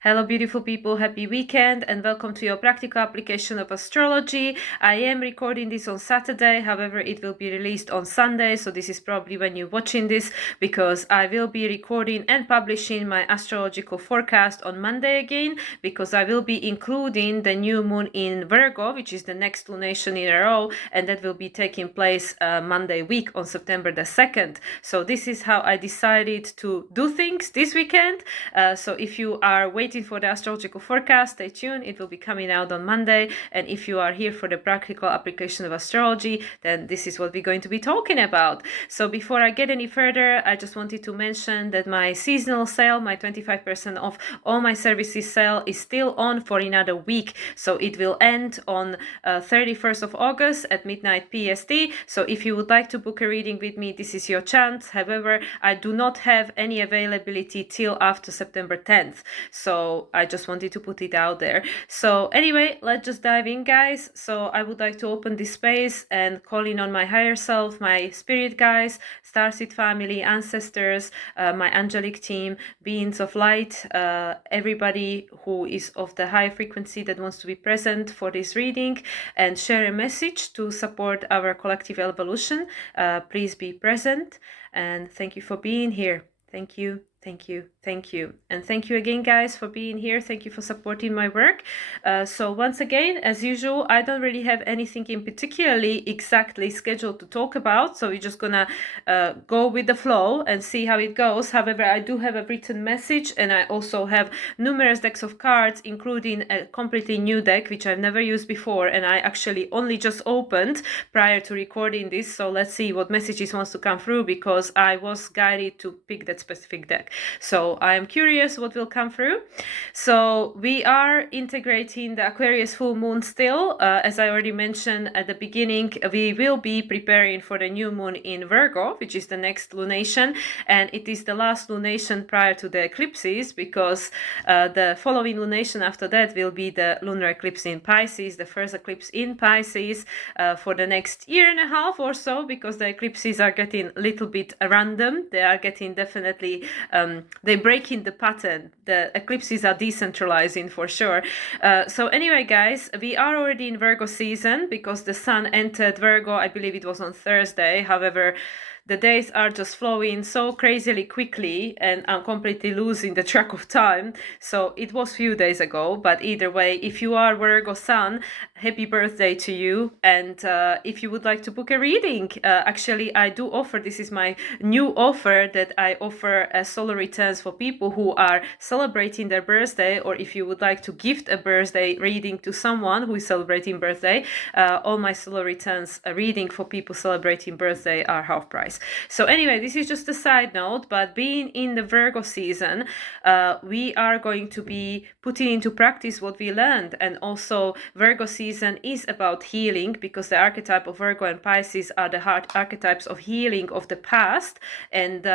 Hello, beautiful people. Happy weekend and welcome to your practical application of astrology. I am recording this on Saturday. However, it will be released on Sunday. So this is probably when you're watching this because I will be recording and publishing my astrological forecast on Monday again because I will be including the new moon in Virgo, which is the next lunation in a row. And that will be taking place Monday week on September the 2nd. So this is how I decided to do things this weekend. So if you are waiting for the astrological forecast, stay tuned. It will be coming out on Monday. And if you are here for the practical application of astrology, then this is what we're going to be talking about. So before I get any further, I just wanted to mention that my seasonal sale, my 25% off all my services sale, is still on for another week. So it will end on 31st of August at midnight PST. So if you would like to book a reading with me, this is your chance. However, I do not have any availability till after September 10th. So I just wanted to put it out there. So anyway, let's just dive in, guys. So I would like to open this space and call in on my higher self, my spirit guides, starseed family, ancestors, my angelic team, beings of light, everybody who is of the high frequency that wants to be present for this reading and share a message to support our collective evolution. Please be present and thank you for being here. Thank you. Thank you. Thank you. And thank you again, guys, for being here. Thank you for supporting my work. So once again, as usual, I don't really have anything in particularly exactly scheduled to talk about. So we're just gonna go with the flow and see how it goes. However, I do have a written message and I also have numerous decks of cards, including a completely new deck, which I've never used before. And I actually only just opened prior to recording this. So let's see what messages wants to come through because I was guided to pick that specific deck. So I am curious what will come through. So we are integrating the Aquarius full moon still. As I already mentioned at the beginning, we will be preparing for the new moon in Virgo, which is the next lunation. And it is the last lunation prior to the eclipses because the following lunation after that will be the lunar eclipse in Pisces, the first eclipse in Pisces for the next year and a half or so, because the eclipses are getting a little bit random. They are getting definitely they break in the pattern. The eclipses are decentralizing for sure. So anyway, guys, we are already in Virgo season because the sun entered Virgo, I believe it was on Thursday. However, the days are just flowing so crazily quickly and I'm completely losing the track of time. So it was a few days ago, but either way, if you are Virgo sun, happy birthday to you. And if you would like to book a reading, actually I do offer, this is my new offer that I offer as solar returns for people who are celebrating their birthday, or if you would like to gift a birthday reading to someone who is celebrating birthday, all my solar returns reading for people celebrating birthday are half price. So anyway, this is just a side note, but being in the Virgo season, we are going to be putting into practice what we learned. And also Virgo season is about healing because the archetype of Virgo and Pisces are the heart archetypes of healing of the past and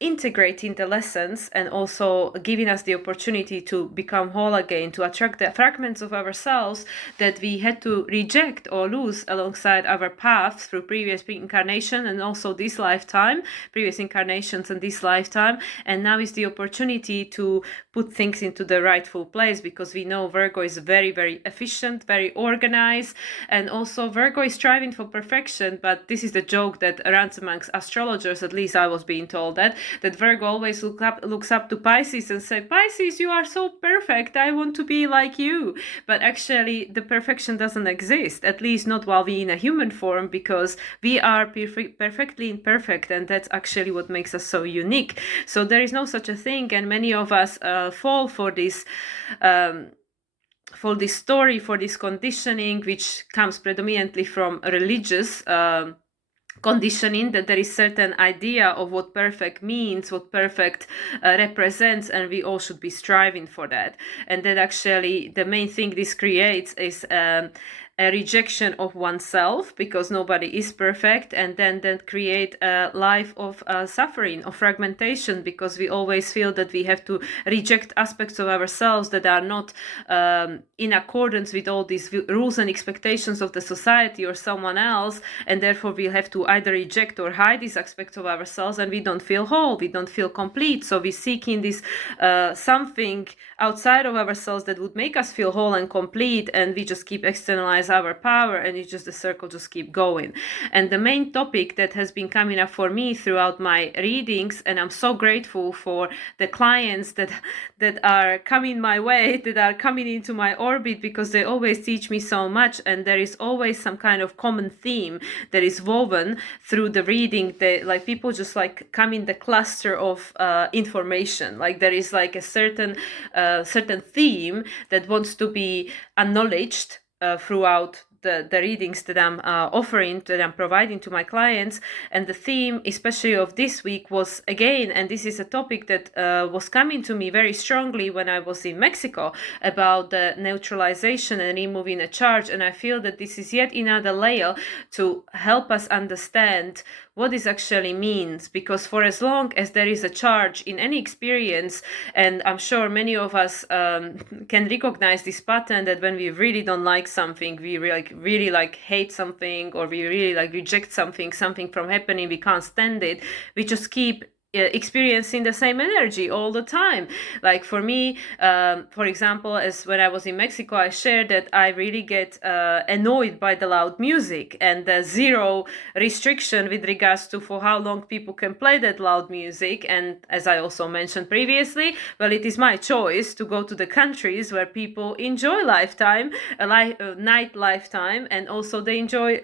integrating the lessons and also giving us the opportunity to become whole again, to attract the fragments of ourselves that we had to reject or lose alongside our paths through previous incarnation and also this lifetime, previous incarnations and this lifetime. And now is the opportunity to put things into the rightful place because we know Virgo is very, very efficient, very organized, and also Virgo is striving for perfection. But this is the joke that runs amongst astrologers, at least I was being told that Virgo always looks up to Pisces and say, Pisces, you are so perfect, I want to be like you. But actually the perfection doesn't exist, at least not while we're in a human form, because we are perfectly imperfect, and that's actually what makes us so unique. So there is no such a thing, and many of us fall for this story, for this conditioning, which comes predominantly from religious conditioning, that there is certain idea of what perfect means, what perfect represents, and we all should be striving for that. And that actually the main thing this creates is a rejection of oneself, because nobody is perfect, and then create a life of suffering, of fragmentation, because we always feel that we have to reject aspects of ourselves that are not in accordance with all these rules and expectations of the society or someone else, and therefore we have to either reject or hide these aspects of ourselves, and we don't feel whole, we don't feel complete. So we seek in this something outside of ourselves that would make us feel whole and complete, and we just keep externalize our power, and it's just the circle just keep going. And the main topic that has been coming up for me throughout my readings, and I'm so grateful for the clients that are coming my way, that are coming into my orbit, because they always teach me so much, and there is always some kind of common theme that is woven through the reading. They, like, people just like come in the cluster of information, like there is like a certain theme that wants to be acknowledged throughout the readings that I'm offering, that I'm providing to my clients. And the theme, especially of this week, was again, and this is a topic that was coming to me very strongly when I was in Mexico, about the neutralization and removing a charge. And I feel that this is yet another layer to help us understand what this actually means, because for as long as there is a charge in any experience, and I'm sure many of us can recognize this pattern, that when we really don't like something, we really hate something, or we really reject something from happening, we can't stand it, we just keep experiencing the same energy all the time. Like for me, for example, as when I was in Mexico, I shared that I really get annoyed by the loud music, and the zero restriction with regards to for how long people can play that loud music. And as I also mentioned previously, well, it is my choice to go to the countries where people enjoy lifetime, night lifetime, and also they enjoy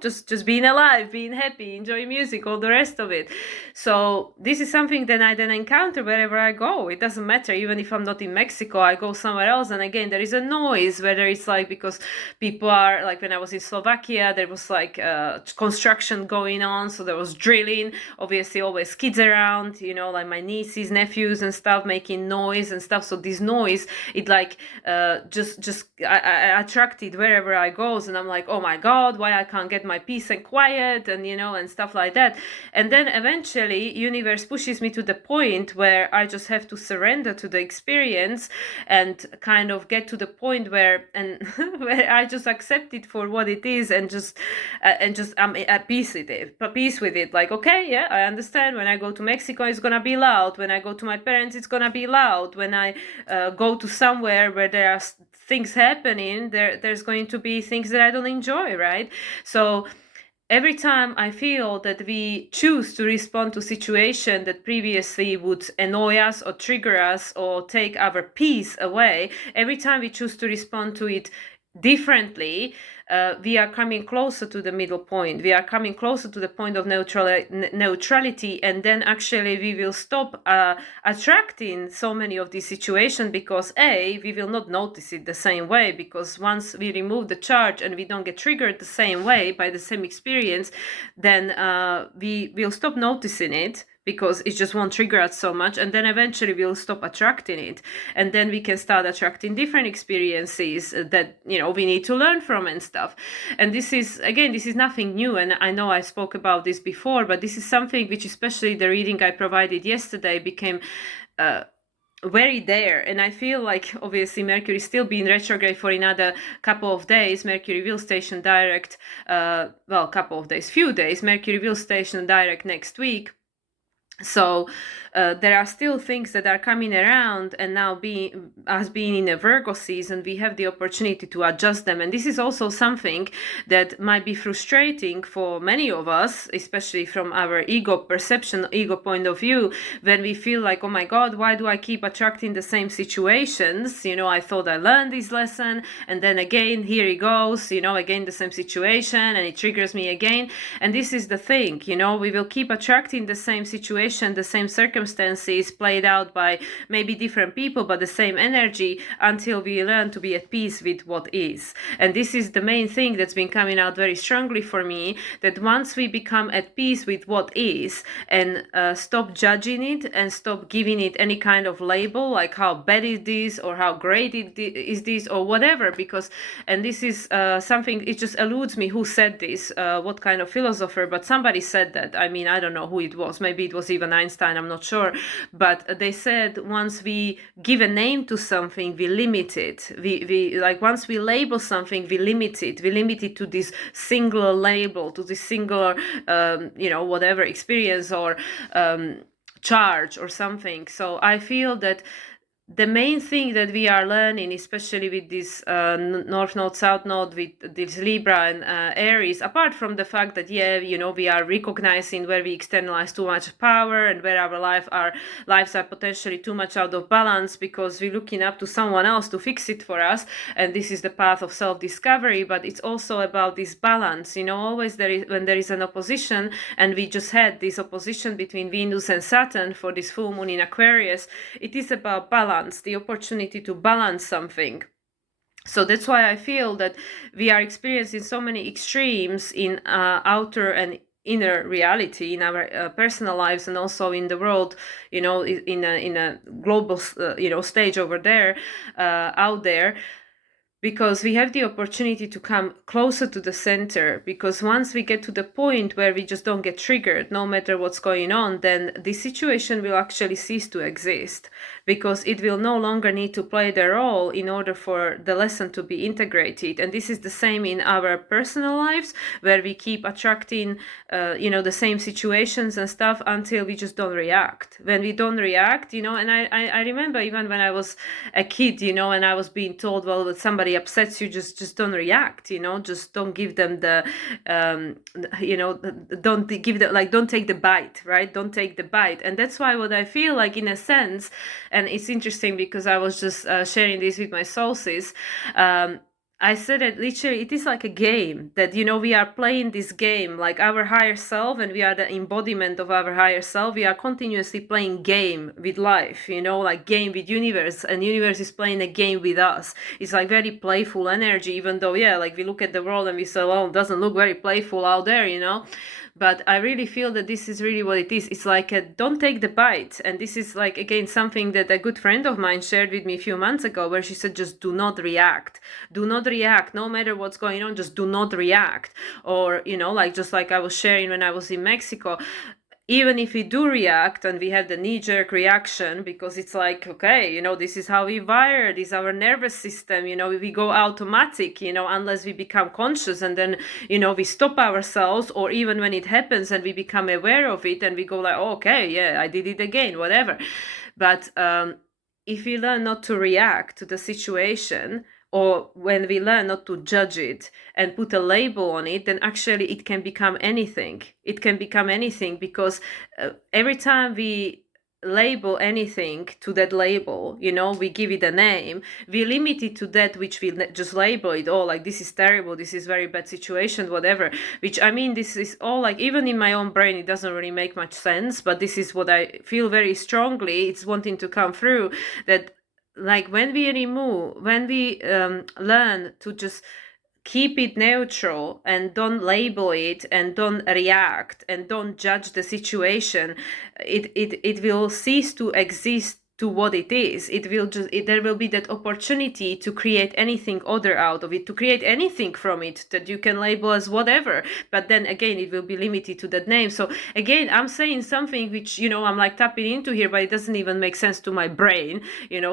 just being alive, being happy, enjoying music, all the rest of it. So this is something that I then encounter wherever I go. It doesn't matter, even if I'm not in Mexico, I go somewhere else, and again, there is a noise, whether it's like, because people are like, when I was in Slovakia, there was like construction going on, so there was drilling, obviously always kids around, like my nieces, nephews and stuff, making noise and stuff. So this noise, it like I attracted wherever I goes, and I'm like, oh my God, why I can't get my peace and quiet, and and stuff like that. And then eventually universe pushes me to the point where I just have to surrender to the experience, and kind of get to the point where where I just accept it for what it is, and just I'm at peace with it. Like, okay, yeah, I understand. When I go to Mexico, it's gonna be loud. When I go to my parents, it's gonna be loud. When I go to somewhere where there are things happening, there's going to be things that I don't enjoy, right? So every time I feel that we choose to respond to situation that previously would annoy us or trigger us or take our peace away, every time we choose to respond to it differently, we are coming closer to the middle point. We are coming closer to the point of neutrality, and then actually we will stop attracting so many of these situations, because we will not notice it the same way, because once we remove the charge and we don't get triggered the same way by the same experience, then we will stop noticing it, because it just won't trigger us so much, and then eventually we'll stop attracting it, and then we can start attracting different experiences that we need to learn from and stuff. And this is nothing new, and I know I spoke about this before, but this is something which, especially the reading I provided yesterday, became very there. And I feel like, obviously, Mercury is still being retrograde for another couple of days. Mercury will station direct, few days. Mercury will station direct next week. So there are still things that are coming around, and now being in a Virgo season, we have the opportunity to adjust them. And this is also something that might be frustrating for many of us, especially from our ego point of view, when we feel like, oh my God, why do I keep attracting the same situations? I thought I learned this lesson, and then again, here it goes, again the same situation, and it triggers me again. And this is the thing, we will keep attracting the same situation, the same circumstances, circumstances played out by maybe different people, but the same energy, until we learn to be at peace with what is. And this is the main thing that's been coming out very strongly for me, that once we become at peace with what is, and stop judging it and stop giving it any kind of label, like how bad it is or how great it is this or whatever, because, and this is something, it just eludes me who said this, what kind of philosopher, but somebody said that. I mean, I don't know who it was, maybe it was even Einstein, I'm not sure, but they said once we give a name to something, we limit it. We like, once we label something, we limit it to this singular label, to this singular whatever experience or charge or something. So I feel that the main thing that we are learning, especially with this North Node, South Node, with this Libra and Aries, apart from the fact that, we are recognizing where we externalize too much power and where our lives are potentially too much out of balance because we're looking up to someone else to fix it for us. And this is the path of self-discovery, but it's also about this balance. Always when there is an opposition, and we just had this opposition between Venus and Saturn for this full moon in Aquarius, it is about balance, the opportunity to balance something. So that's why I feel that we are experiencing so many extremes in outer and inner reality in our personal lives, and also in the world, in a global stage over there, out there, because we have the opportunity to come closer to the center. Because once we get to the point where we just don't get triggered, no matter what's going on, then the situation will actually cease to exist, because it will no longer need to play the role in order for the lesson to be integrated. And this is the same in our personal lives, where we keep attracting, the same situations and stuff until we just don't react. When we don't react, and I remember even when I was a kid, and I was being told, well, that somebody upsets you, just don't react, just don't give them the don't give them, like, don't take the bite, right? Don't take the bite. And that's why what I feel like, in a sense, and it's interesting because I was just sharing this with my sources, I said it literally, it is like a game that, we are playing this game, like our higher self, and we are the embodiment of our higher self. We are continuously playing game with life, like game with universe, and universe is playing a game with us. It's like very playful energy, even though, like we look at the world and we say, well, it doesn't look very playful out there, But I really feel that this is really what it is. It's like don't take the bite. And this is like, again, something that a good friend of mine shared with me a few months ago, where she said, just do not react. Do not react. No matter what's going on, just do not react. Or, just like I was sharing when I was in Mexico, even if we do react and we have the knee-jerk reaction, because it's like, okay, this is how we wire, this is our nervous system, we go automatic, unless we become conscious, and then, we stop ourselves, or even when it happens and we become aware of it and we go like, oh, okay, yeah, I did it again, whatever. But if we learn not to react to the situation, or when we learn not to judge it and put a label on it, then actually it can become anything. It can become anything, because every time we label anything to that label, we give it a name, we limit it to that which we just label it, oh, like, this is terrible, this is very bad situation, whatever. Which, I mean, this is all, like, even in my own brain, it doesn't really make much sense, but this is what I feel very strongly, it's wanting to come through, that, like, when we learn to just keep it neutral and don't label it and don't react and don't judge the situation, it will cease to exist to what it is. There will be that opportunity to create anything other out of it, to create anything from it that you can label as whatever, but then again it will be limited to that name. So again, I'm saying something which, I'm like tapping into here, but it doesn't even make sense to my brain,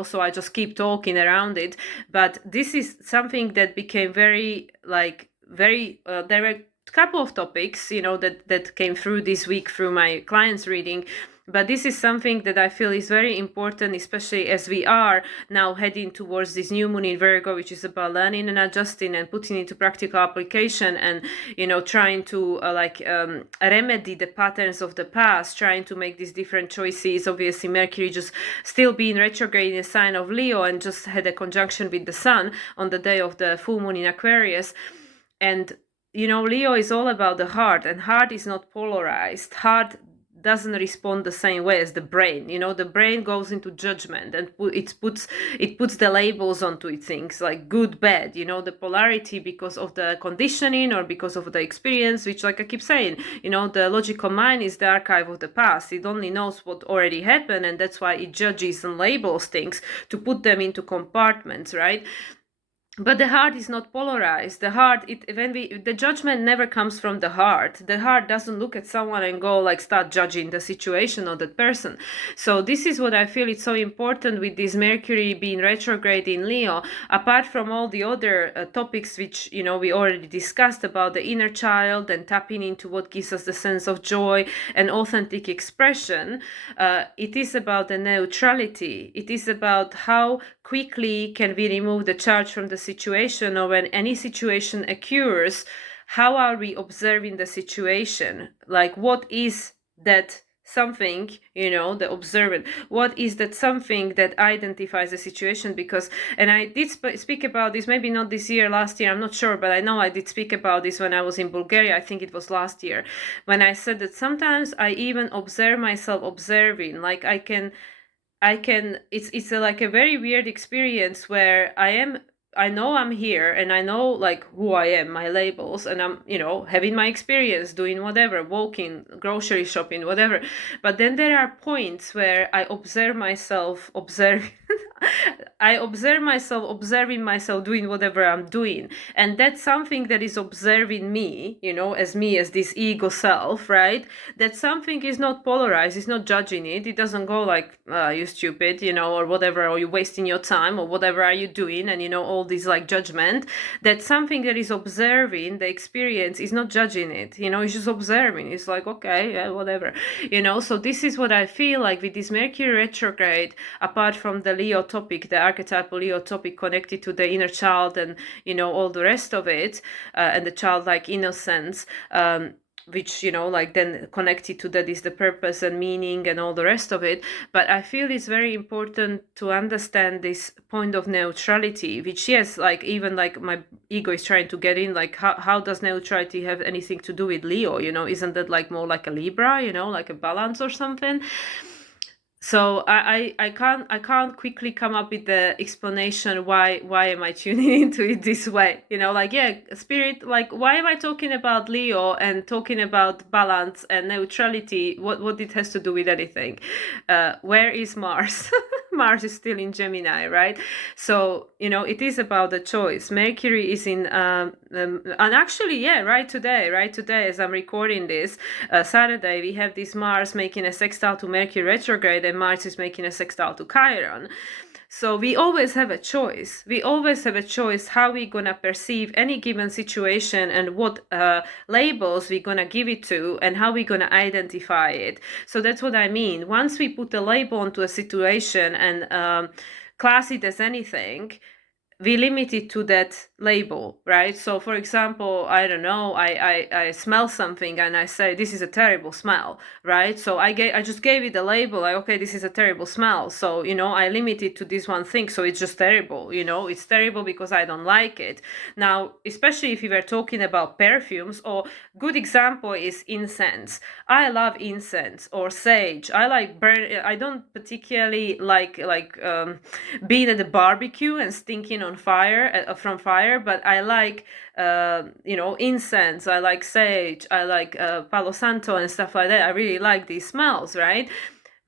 so I just keep talking around it. But this is something that became very, like, very there were a couple of topics, that came through this week through my clients reading. But this is something that I feel is very important, especially as we are now heading towards this new moon in Virgo, which is about learning and adjusting and putting into practical application, and, trying to remedy the patterns of the past, trying to make these different choices. Obviously, Mercury just still being retrograde in the sign of Leo, and just had a conjunction with the Sun on the day of the full moon in Aquarius. And Leo is all about the heart, and heart is not polarized. Heart doesn't respond the same way as the brain. You know, the brain goes into judgment and it puts the labels onto it, things like good, bad, you know, the polarity because of the conditioning or because of the experience, which, like I keep saying, you know, the logical mind is the archive of the past. It only knows what already happened, and that's why it judges and labels things to put them into compartments, right? But the heart is not polarized. The heart, the judgment never comes from the heart. The heart doesn't look at someone and go like start judging the situation or that person. So this is what I feel it's so important with this Mercury being retrograde in Leo. Apart from all the other topics which, you know, we already discussed about the inner child and tapping into what gives us the sense of joy and authentic expression, it is about the neutrality. It is about how quickly can we remove the charge from the situation, or when any situation occurs, how are we observing the situation? Like, what is that something, you know, the observant, what is that something that identifies the situation? Because, and I did speak about this, maybe not this year, last year, I'm not sure, but I know I did speak about this when I was in Bulgaria. I think it was last year, when I said that sometimes I even observe myself observing, like I can, it's like a very weird experience where I know I'm here and I know like who I am, my labels, and I'm, you know, having my experience, doing whatever, walking, grocery shopping, whatever. But then there are points where I observe myself observing I observe myself observing myself doing whatever I'm doing. And that's something that is observing me, you know, as me, as this ego self, right? That something is not polarized, it's not judging it. It doesn't go like, you stupid, you know, or whatever, or you're wasting your time, or whatever are you doing, and, you know, all these like judgment. That something that is observing the experience is not judging it, you know, it's just observing. It's like, okay, yeah, whatever, you know. So this is what I feel like with this Mercury retrograde, apart from the Leo topic, the archetypal Leo topic connected to the inner child and, you know, all the rest of it, and the childlike innocence, which, you know, like then connected to that is the purpose and meaning and all the rest of it. But I feel it's very important to understand this point of neutrality, which, yes, like even like my ego is trying to get in, like how does neutrality have anything to do with Leo? You know, isn't that like more like a Libra, you know, like a balance or something? So I can't quickly come up with the explanation why am I tuning into it this way, you know, like, yeah, spirit, like, why am I talking about Leo and talking about balance and neutrality? What it has to do with anything? Where is Mars? Mars is still in Gemini, right? So, you know, it is about the choice. Mercury is in and actually, yeah, right today as I'm recording this, Saturday, we have this Mars making a sextile to Mercury retrograde, and Mars is making a sextile to Chiron. So we always have a choice. We always have a choice how we're gonna perceive any given situation and what labels we're gonna give it to and how we're gonna identify it. So that's what I mean. Once we put a label onto a situation and class it as anything, we limit it to that label, right? So for example, I don't know, I smell something and I say this is a terrible smell, right? So I just gave it a label, like, okay, this is a terrible smell. So, you know, I limit it to this one thing. So it's just terrible, you know, it's terrible because I don't like it. Now, especially if we were talking about perfumes, or good example is incense. I love incense or sage. I like I don't particularly like being at the barbecue and stinking on fire from fire, but I like you know, incense. I like sage. I like Palo Santo and stuff like that. I really like these smells, right?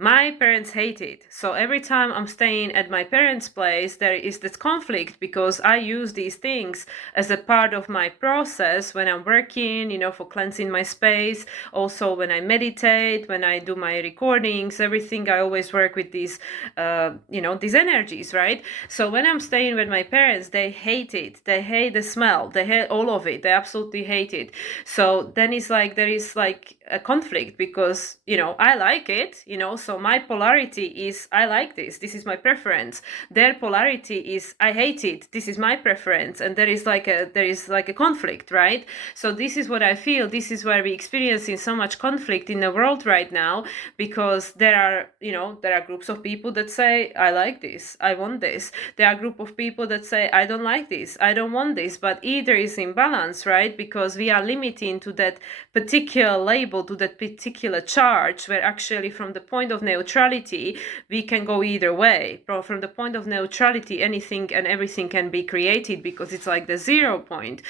My parents hate it. So every time I'm staying at my parents' place, there is this conflict because I use these things as a part of my process when I'm working, you know, for cleansing my space. Also, when I meditate, when I do my recordings, everything, I always work with these, you know, these energies, right? So when I'm staying with my parents, they hate it. They hate the smell. They hate all of it. They absolutely hate it. So then it's like there is like a conflict because, you know, I like it, you know, so So my polarity is I like this is my preference. Their polarity is I hate it, this is my preference. And there is like a conflict, right? So this is what I feel. This is where we experiencing so much conflict in the world right now, because there are groups of people that say I like this, I want this. There are a group of people that say I don't like this, I don't want this. But either is in balance, right? Because we are limiting to that particular label, to that particular charge, where actually from the point of neutrality we can go either way. From the point of neutrality, anything and everything can be created, because it's like the 0 point.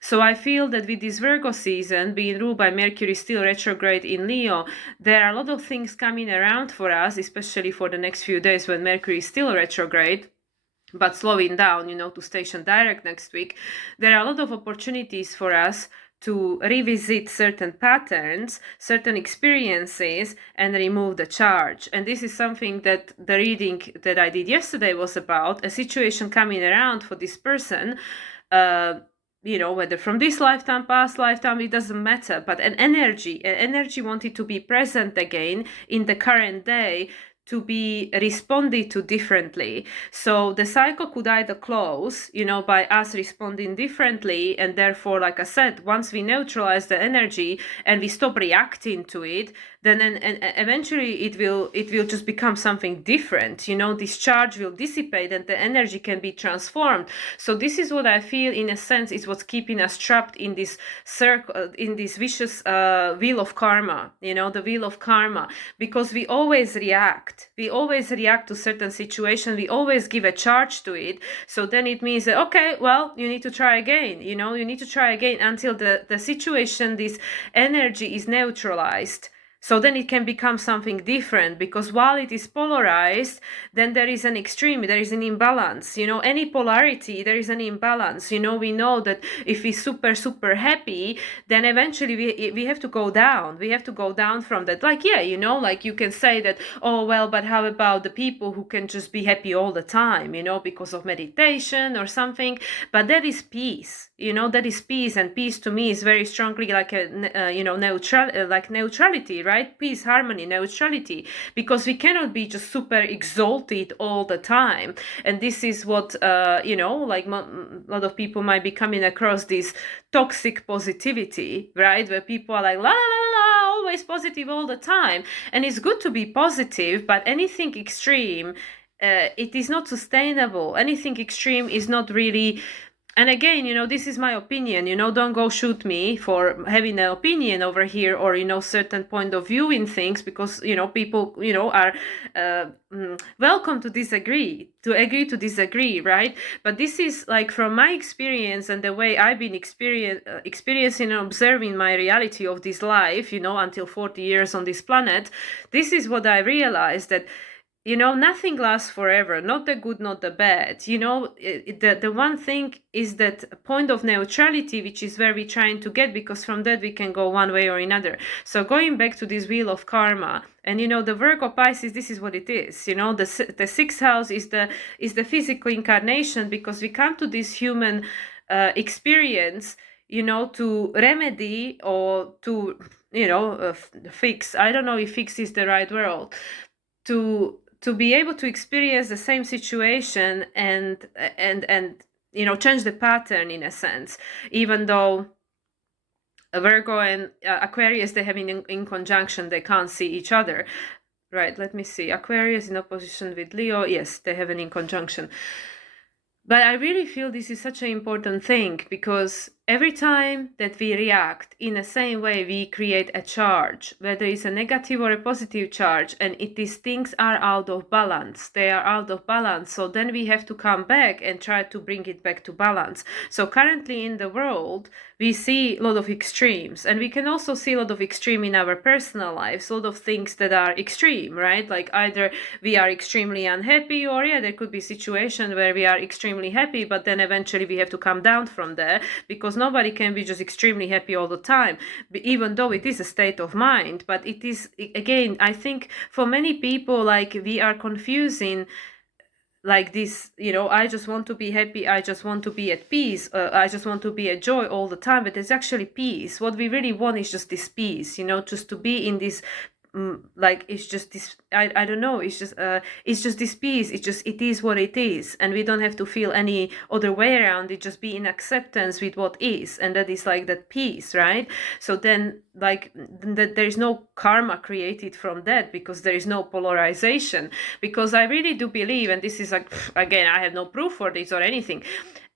So I feel that with this Virgo season being ruled by Mercury still retrograde in Leo, there are a lot of things coming around for us, especially for the next few days when Mercury is still retrograde, but slowing down, to station direct next week. There are a lot of opportunities for us to revisit certain patterns, certain experiences, and remove the charge. And this is something that the reading that I did yesterday was about, a situation coming around for this person, whether from this lifetime, past lifetime, it doesn't matter, but an energy wanted to be present again in the current day, to be responded to differently. So the cycle could either close, by us responding differently, and therefore, like I said, once we neutralize the energy and we stop reacting to it, then and eventually it will just become something different. This charge will dissipate and the energy can be transformed. So this is what I feel, in a sense, is what's keeping us trapped in this circle, in this vicious wheel of karma, the wheel of karma, because we always react to certain situation, we always give a charge to it. So then it means that, okay, well, you need to try again, you need to try again until the situation, this energy is neutralized. So then it can become something different, because while it is polarized, then there is an extreme, there is an imbalance. Any polarity, there is an imbalance. We know that if we're super, super happy, then eventually we have to go down. We have to go down from that. Like, yeah, like you can say that, oh, well, but how about the people who can just be happy all the time, because of meditation or something? But that is peace. That is peace. And peace to me is very strongly like like neutrality, right? Peace, harmony, neutrality, because we cannot be just super exalted all the time. And this is what like a lot of people might be coming across, this toxic positivity, right, where people are like la la la la, always positive all the time. And it's good to be positive, but anything extreme, it is not sustainable. Anything extreme is not really. And again, this is my opinion, don't go shoot me for having an opinion over here, or, certain point of view in things, because, people, are welcome to disagree, to disagree, right? But this is like from my experience and the way I've been experiencing and observing my reality of this life, until 40 years on this planet. This is what I realized, that nothing lasts forever, not the good, not the bad. The one thing is that point of neutrality, which is where we're trying to get, because from that we can go one way or another. So going back to this wheel of karma, and the Virgo Pisces, this is what it is. The sixth house is the physical incarnation, because we come to this human experience, to remedy or to fix. I don't know if fix is the right word. To be able to experience the same situation and change the pattern, in a sense, even though Virgo and Aquarius, they have in conjunction, they can't see each other, right? Let me see. Aquarius in opposition with Leo, yes, they have an in conjunction. But I really feel this is such an important thing, because every time that we react in the same way, we create a charge, whether it's a negative or a positive charge, and these things are out of balance. They are out of balance. So then we have to come back and try to bring it back to balance. So currently in the world, we see a lot of extremes, and we can also see a lot of extreme in our personal lives, a lot of things that are extreme, right? Like either we are extremely unhappy, or there could be a situation where we are extremely happy, but then eventually we have to come down from there, because nobody can be just extremely happy all the time, even though it is a state of mind. But it is, again, I think for many people, like, we are confusing like this, I just want to be happy, I just want to be at peace, I just want to be at joy all the time. But there's actually peace. What we really want is just this peace, just to be in this like it's just this, I don't know, it's just this peace. It is what it is, and we don't have to feel any other way around it. Just be in acceptance with what is, and that is like that peace, right? So then like that there is no karma created from that, because there is no polarization. Because I really do believe, and this is like, again, I have no proof for this or anything,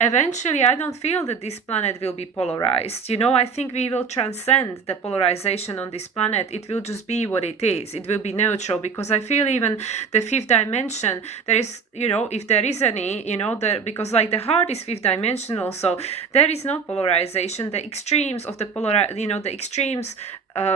eventually I don't feel that this planet will be polarized. I think we will transcend the polarization on this planet. It will just be what it is. It will be neutral, because I feel even the fifth dimension, there is, if there is any, because like the heart is fifth dimensional, so there is no polarization. The extremes of the the extremes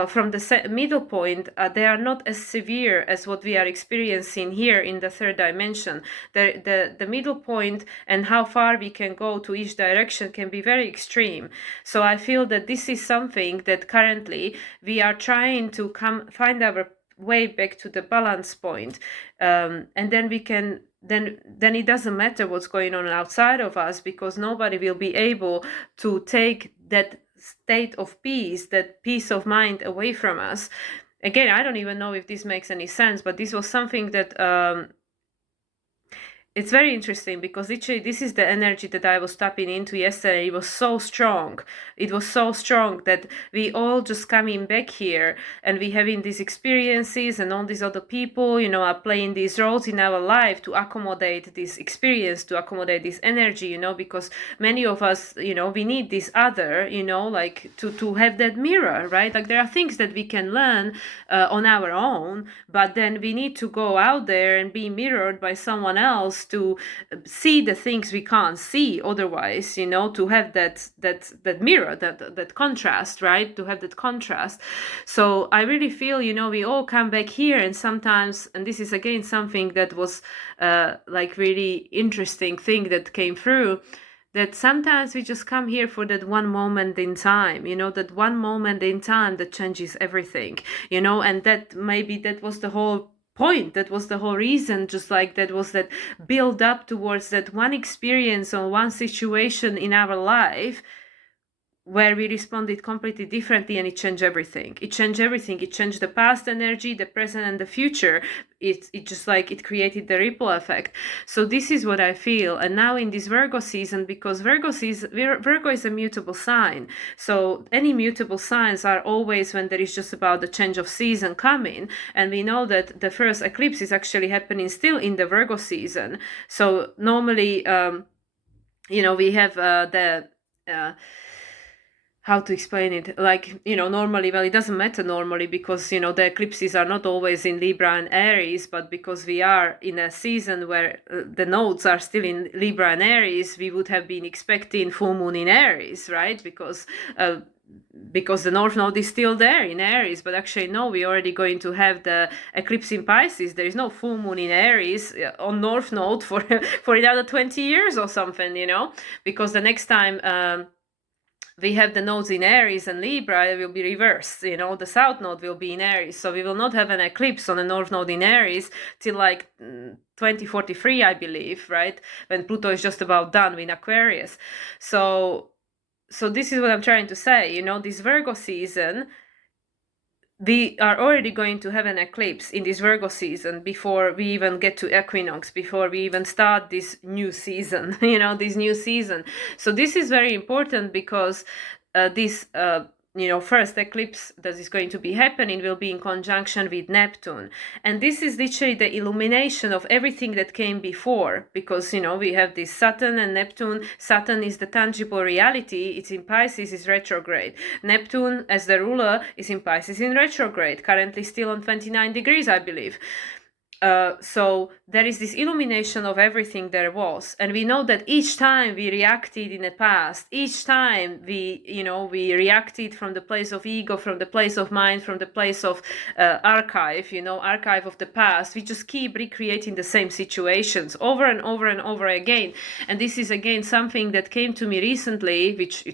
from the middle point, they are not as severe as what we are experiencing here in the third dimension. The middle point and how far we can go to each direction can be very extreme. So I feel that this is something that currently we are trying to find our way back to the balance point, and then we can then it doesn't matter what's going on outside of us, because nobody will be able to take that state of peace, that peace of mind away from us. Again, I don't even know if this makes any sense, but this was something that it's very interesting, because literally this is the energy that I was tapping into yesterday. It was so strong. It was so strong that we all just coming back here, and we having these experiences, and all these other people, are playing these roles in our life to accommodate this experience, to accommodate this energy, because many of us, we need this other, like to have that mirror, right? Like there are things that we can learn on our own, but then we need to go out there and be mirrored by someone else to see the things we can't see otherwise, to have that mirror, that contrast, right? To have that contrast. So I really feel, we all come back here, and sometimes, and this is again something that was like really interesting thing that came through, that sometimes we just come here for that one moment in time, that one moment in time that changes everything, and that maybe that was the whole point, that was the whole reason, just like that was that build up towards that one experience or one situation in our life where we responded completely differently, and it changed everything. It changed everything. It changed the past energy, the present, and the future. It just like it created the ripple effect. So this is what I feel. And now in this Virgo season, because Virgo is a mutable sign. So any mutable signs are always when there is just about the change of season coming. And we know that the first eclipse is actually happening still in the Virgo season. So normally, we have the how to explain it, like, normally, well, it doesn't matter normally, because the eclipses are not always in Libra and Aries, but because we are in a season where the nodes are still in Libra and Aries, we would have been expecting full moon in Aries, right? Because the North Node is still there in Aries, but actually no, we're already going to have the eclipse in Pisces. There is no full moon in Aries on North Node for another 20 years or something, because the next time we have the nodes in Aries and Libra, it will be reversed. The South Node will be in Aries. So we will not have an eclipse on the North Node in Aries till like 2043, I believe, right? When Pluto is just about done in Aquarius. So this is what I'm trying to say. This Virgo season, we are already going to have an eclipse in this Virgo season before we even get to equinox, before we even start this new season, this new season. So this is very important, because this first eclipse that is going to be happening will be in conjunction with Neptune. And this is literally the illumination of everything that came before, because, we have this Saturn and Neptune. Saturn is the tangible reality. It's in Pisces, is retrograde. Neptune, as the ruler, is in Pisces in retrograde, currently still on 29 degrees, I believe. So there is this illumination of everything there was, and we know that each time we reacted in the past, each time we reacted from the place of ego, from the place of mind, from the place of archive of the past. We just keep recreating the same situations over and over and over again. And this is again something that came to me recently, which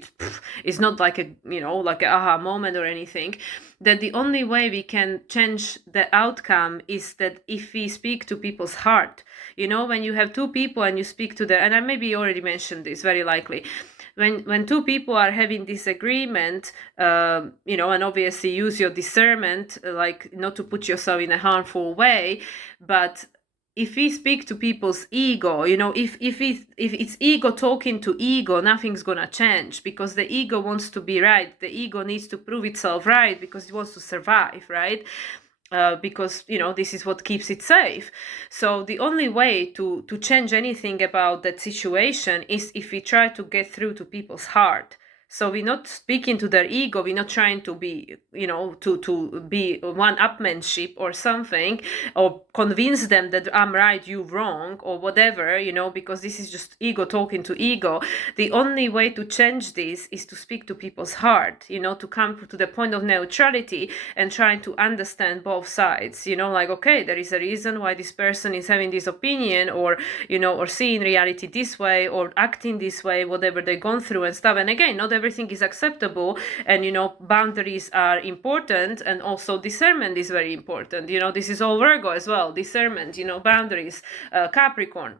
is not like a like a aha moment or anything, that the only way we can change the outcome is that if we speak to people's heart. You know, when you have two people and you speak to and I maybe already mentioned this, very likely, when two people are having disagreement, you know, and obviously use your discernment, like not to put yourself in a harmful way, but if we speak to people's ego, you know, if it's ego talking to ego, nothing's gonna change, because the ego wants to be right. The ego needs to prove itself right because it wants to survive, right? Because, you know, this is what keeps it safe. So the only way to change anything about that situation is if we try to get through to people's heart. So we're not speaking to their ego. We're not trying to be, you know, to be one-upmanship or something, or convince them that I'm right, you wrong, or whatever, you know, because this is just ego talking to ego. The only way to change this is to speak to people's heart, you know, to come to the point of neutrality and trying to understand both sides, you know, like, okay, there is a reason why this person is having this opinion, or, you know, or seeing reality this way, or acting this way, whatever they've gone through and stuff. And again, not everything is acceptable, and, you know, boundaries are important, and also discernment is very important. You know, this is all Virgo as well, discernment, you know, boundaries, Capricorn.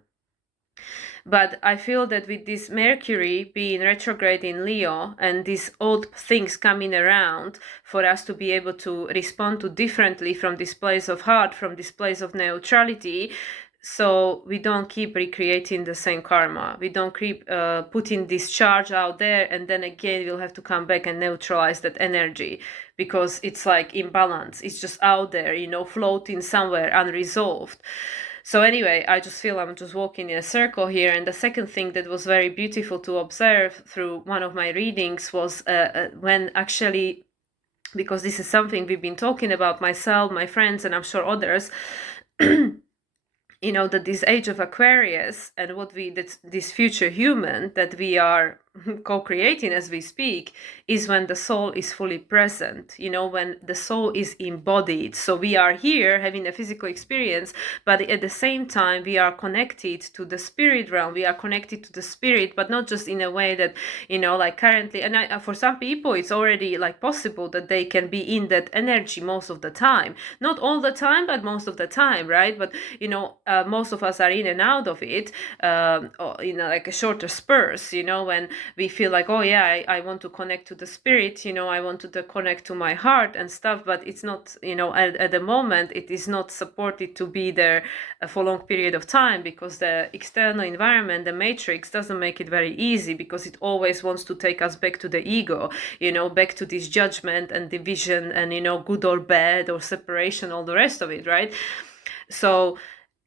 But I feel that with this Mercury being retrograde in Leo and these old things coming around, for us to be able to respond to differently from this place of heart, from this place of neutrality, so we don't keep recreating the same karma. We don't keep putting this charge out there, and then again we'll have to come back and neutralize that energy, because it's like imbalance. It's just out there, you know, floating somewhere unresolved. So anyway, I just feel I'm just walking in a circle here. And the second thing that was very beautiful to observe through one of my readings was when actually, because this is something we've been talking about, myself, my friends, and I'm sure others, you know, that this age of Aquarius and what this future human that we are co-creating as we speak, is when the soul is fully present, you know, when the soul is embodied. So we are here having a physical experience, but at the same time we are connected to the spirit realm. We are connected to the spirit, but not just in a way that, you know, like currently, and for some people it's already like possible that they can be in that energy most of the time, not all the time, but most of the time, right? But, you know, most of us are in and out of it, you know, like a shorter spurs, you know, when we feel like, oh yeah, I want to connect to the spirit, you know, I want to connect to my heart and stuff, but it's not, you know, at the moment it is not supported to be there for a long period of time, because the external environment, the matrix, doesn't make it very easy, because it always wants to take us back to the ego, you know, back to this judgment and division and, you know, good or bad or separation, all the rest of it, right? So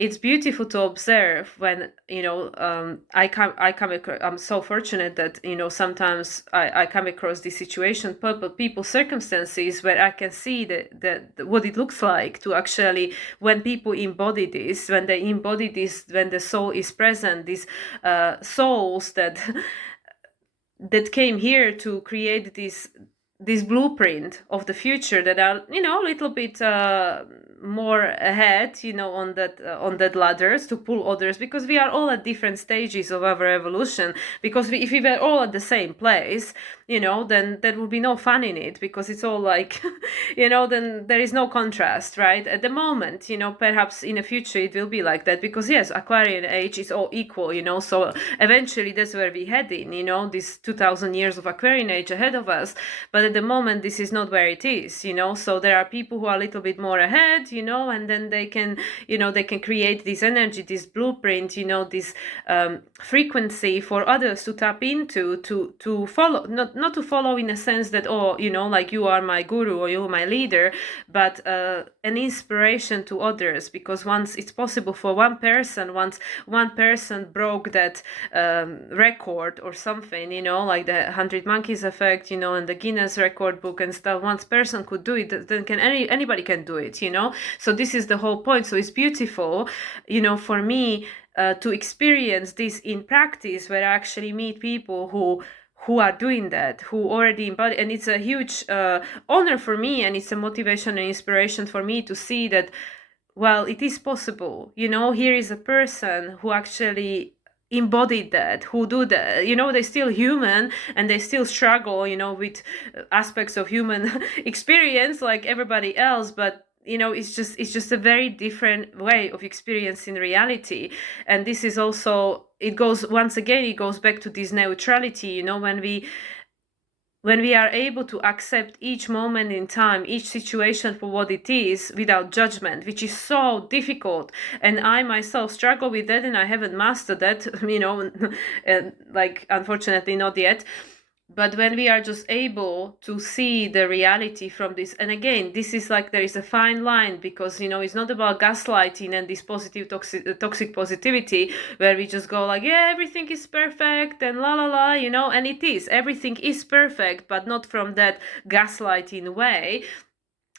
it's beautiful to observe when, you know, I come across, I'm so fortunate that, you know, sometimes I come across this situation, people, circumstances, where I can see that what it looks like to actually, when people embody this, when they embody this, when the soul is present, these souls that that came here to create this blueprint of the future, that are, you know, a little bit more ahead, you know, on that ladders to pull others, because we are all at different stages of our evolution. Because if we were all at the same place, you know, then there would be no fun in it, because it's all like you know, then there is no contrast, right? At the moment, you know, perhaps in the future it will be like that, because yes, Aquarian age is all equal, you know, so eventually that's where we head in, you know, this 2000 years of Aquarian age ahead of us. But at the moment this is not where it is, you know. So there are people who are a little bit more ahead, you know, and then they can, you know, they can create this energy, this blueprint, you know, this frequency for others to tap into, to follow, not to follow in a sense that, oh, you know, like you are my guru or you're my leader, but an inspiration to others. Because once it's possible for one person, once one person broke that record or something, you know, like the 100 monkeys effect, you know, and the Guinness record book and stuff, once person could do it, then anybody can do it, you know. So this is the whole point. So it's beautiful, you know, for me to experience this in practice, where I actually meet people who are doing that, who already embody. And it's a huge honor for me, and it's a motivation and inspiration for me to see that, well, it is possible, you know. Here is a person who actually embodied that, who do that, they're still human and they still struggle, with aspects of human experience like everybody else, but it's just a very different way of experiencing reality. And this is also, it goes, once again, it goes back to this neutrality, when we are able to accept each moment in time, each situation for what it is without judgment, which is so difficult. And I myself struggle with that, and I haven't mastered that, like, unfortunately, not yet. But when we are just able to see the reality from this, and again, this is like, there is a fine line, because it's not about gaslighting and this positive toxic positivity where we just go like, yeah, everything is perfect and la la la, and it is, everything is perfect, but not from that gaslighting way.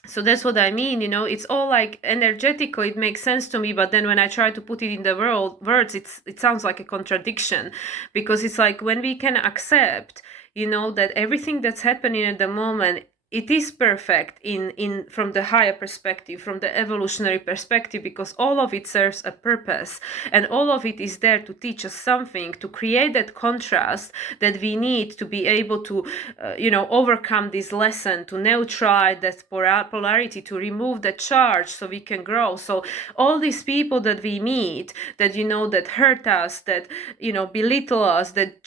So that's what I mean, it's all like energetical, it makes sense to me, but then when I try to put it in the words, it sounds like a contradiction, because it's like, when we can accept, that everything that's happening at the moment, it is perfect in from the higher perspective, from the evolutionary perspective, because all of it serves a purpose, and all of it is there to teach us something, to create that contrast that we need to be able to overcome this lesson, to neutralize that polarity, to remove the charge so we can grow. So all these people that we meet, that that hurt us, that belittle us, that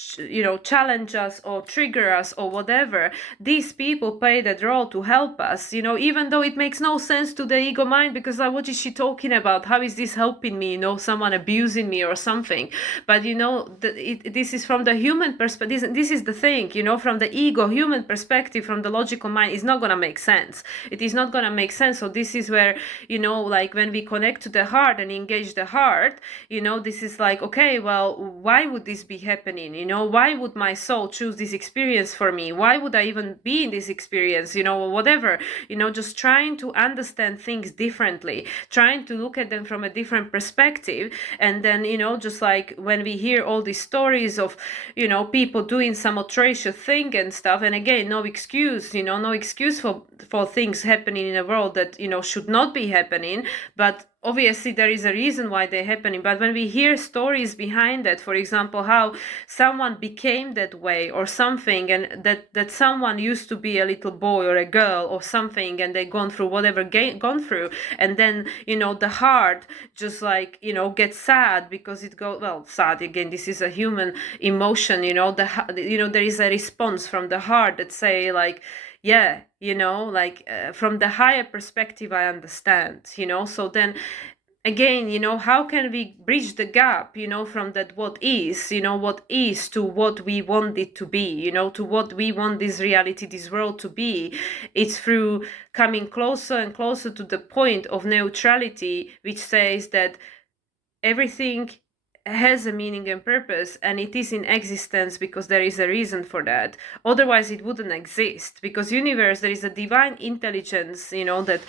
challenge us or trigger us or whatever, these people play that role to help us, even though it makes no sense to the ego mind, because like, what is she talking about? How is this helping me? Someone abusing me or something. But this is from the human perspective. This is the thing, from the ego human perspective, from the logical mind, is not going to make sense. It is not going to make sense. So this is where, like, when we connect to the heart and engage the heart, this is like, okay, well, why would this be happening? Why would my soul choose this experience for me? Why would I even be in this experience? Or whatever, just trying to understand things differently, trying to look at them from a different perspective. And then, just like when we hear all these stories of, people doing some atrocious thing and stuff, and again, no excuse, no excuse for things happening in the world that, should not be happening, but obviously there is a reason why they're happening. But when we hear stories behind that, for example, how someone became that way or something, and that someone used to be a little boy or a girl or something, and they gone through whatever gone through, and then the heart just like gets sad, because it goes, well, sad, again, this is a human emotion, there is a response from the heart that say like, yeah, like from the higher perspective, I understand, so then again, how can we bridge the gap, from that what is to what we want it to be, to what we want this reality, this world to be. It's through coming closer and closer to the point of neutrality, which says that everything has a meaning and purpose, and it is in existence because there is a reason for that. Otherwise it wouldn't exist, because universe, there is a divine intelligence, that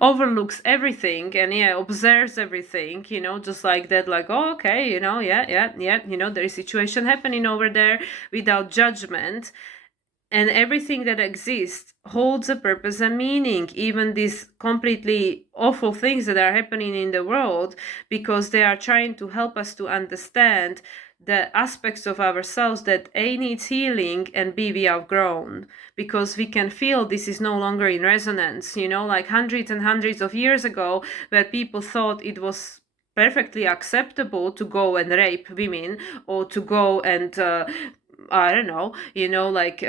overlooks everything and observes everything, just like that, like, oh, okay, there is situation happening over there without judgment. And everything that exists holds a purpose and meaning, even these completely awful things that are happening in the world, because they are trying to help us to understand the aspects of ourselves that A, needs healing, and B, we have grown, because we can feel this is no longer in resonance, like hundreds and hundreds of years ago, where people thought it was perfectly acceptable to go and rape women, or to go and I don't know, like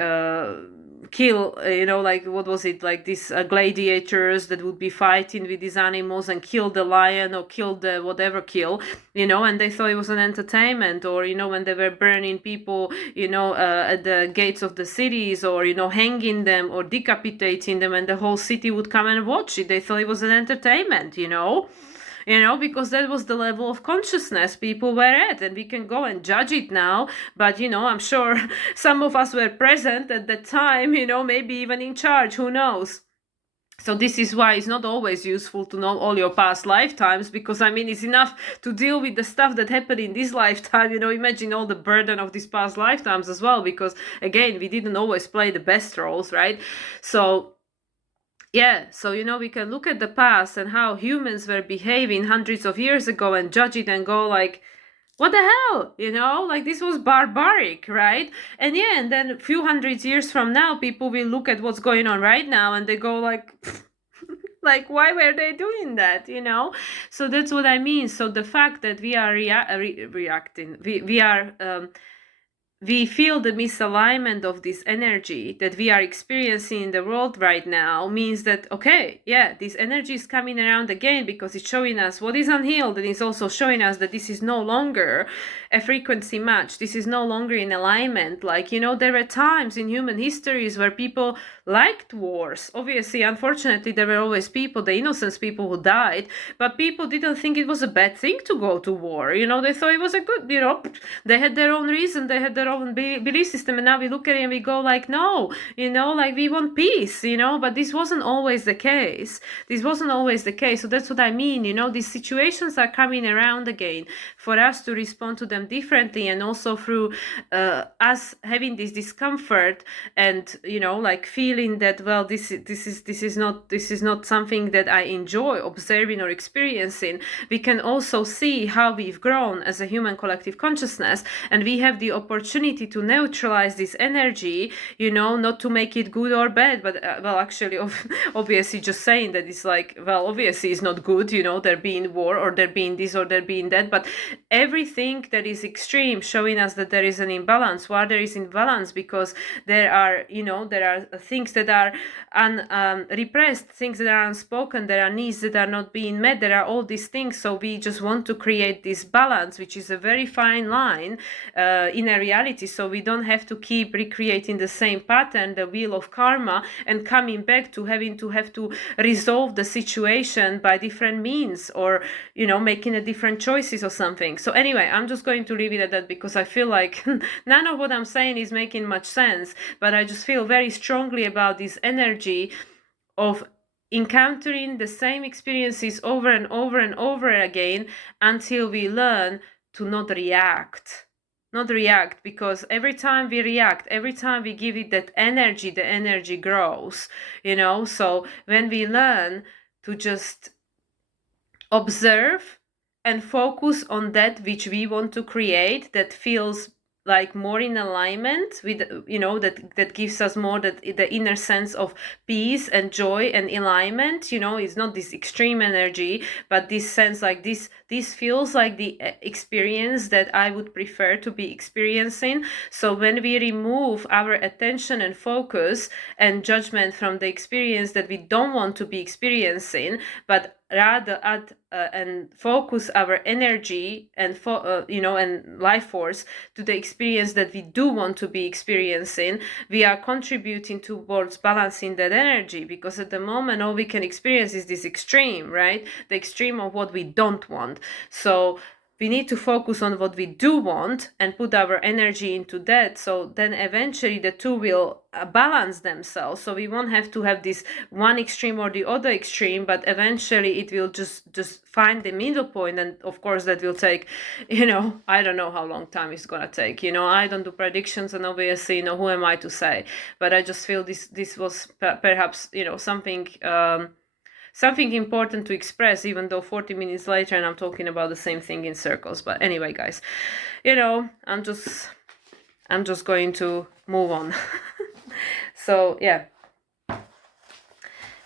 kill, like, what was it, like these gladiators that would be fighting with these animals and kill the lion or kill the whatever kill, and they thought it was an entertainment. Or, when they were burning people, at the gates of the cities, or, hanging them or decapitating them, and the whole city would come and watch it. They thought it was an entertainment, because that was the level of consciousness people were at, and we can go and judge it now. But, I'm sure some of us were present at that time, maybe even in charge, who knows? So this is why it's not always useful to know all your past lifetimes, because it's enough to deal with the stuff that happened in this lifetime. Imagine all the burden of these past lifetimes as well, because again, we didn't always play the best roles, right? So yeah, so we can look at the past and how humans were behaving hundreds of years ago and judge it and go like, what the hell, you know, like this was barbaric, right? And yeah, and then a few hundred years from now, people will look at what's going on right now and they go like, like, why were they doing that, you know? So that's what I mean. So the fact that we are reacting, we are we feel the misalignment of this energy that we are experiencing in the world right now means that, okay, yeah, this energy is coming around again because it's showing us what is unhealed, and it's also showing us that this is no longer a frequency match. This is no longer in alignment. Like, you know, there were times in human histories where people liked wars. Obviously, unfortunately, there were always people, the innocent people who died, but people didn't think it was a bad thing to go to war. You know, they thought it was a good, you know, they had their own reason, they had their own belief system, and now we look at it and we go like, no, you know, like we want peace, you know, but this wasn't always the case. This wasn't always the case. So that's what I mean, you know, these situations are coming around again for us to respond to them differently, and also through us having this discomfort and, you know, like feeling that, well, this is not something that I enjoy observing or experiencing. We can also see how we've grown as a human collective consciousness, and we have the opportunity to neutralize this energy, you know, not to make it good or bad, but well, actually, obviously just saying that it's like, well, obviously it's not good, you know, there being war or there being this or there being that, but everything that is extreme showing us that there is an imbalance. Why there is imbalance? Because there are, you know, there are things that are repressed, things that are unspoken, there are needs that are not being met, there are all these things. So we just want to create this balance, which is a very fine line in a reality, so we don't have to keep recreating the same pattern, the wheel of karma, and coming back to having to resolve the situation by different means, or, you know, making a different choices or something. So anyway, I'm just going to leave it at that because I feel like none of what I'm saying is making much sense, but I just feel very strongly about this energy of encountering the same experiences over and over and over again until we learn to not react. Not react, because every time we react, every time we give it that energy, the energy grows, you know. So when we learn to just observe and focus on that which we want to create, that feels like more in alignment with, you know, that gives us more that the inner sense of peace and joy and alignment, you know. It's not this extreme energy, but this sense like this feels like the experience that I would prefer to be experiencing. So when we remove our attention and focus and judgment from the experience that we don't want to be experiencing, but rather add and focus our energy and you know, and life force to the experience that we do want to be experiencing, we are contributing towards balancing that energy. Because at the moment all we can experience is this extreme, right? The extreme of what we don't want. So we need to focus on what we do want and put our energy into that. So then eventually the two will balance themselves. So we won't have to have this one extreme or the other extreme, but eventually it will just find the middle point. And of course that will take, you know, I don't know how long time it's gonna take. You know, I don't do predictions, and obviously, you know, who am I to say? But I just feel this was perhaps, you know, something important to express, even though 40 minutes later and I'm talking about the same thing in circles. But anyway, guys, you know, I'm just going to move on. So yeah,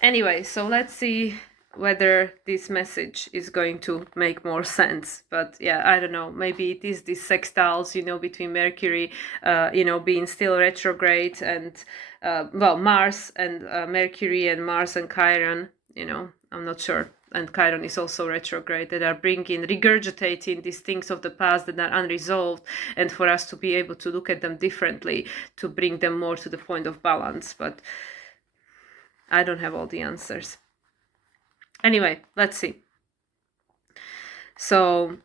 anyway, so let's see whether this message is going to make more sense. But yeah, I don't know, maybe it is these sextiles, you know, between Mercury, you know, being still retrograde, and well, Mars and Mercury and Mars and Chiron, you know, I'm not sure. And Chiron is also retrograde, that are regurgitating these things of the past that are unresolved, and for us to be able to look at them differently, to bring them more to the point of balance. But I don't have all the answers. Anyway, let's see. So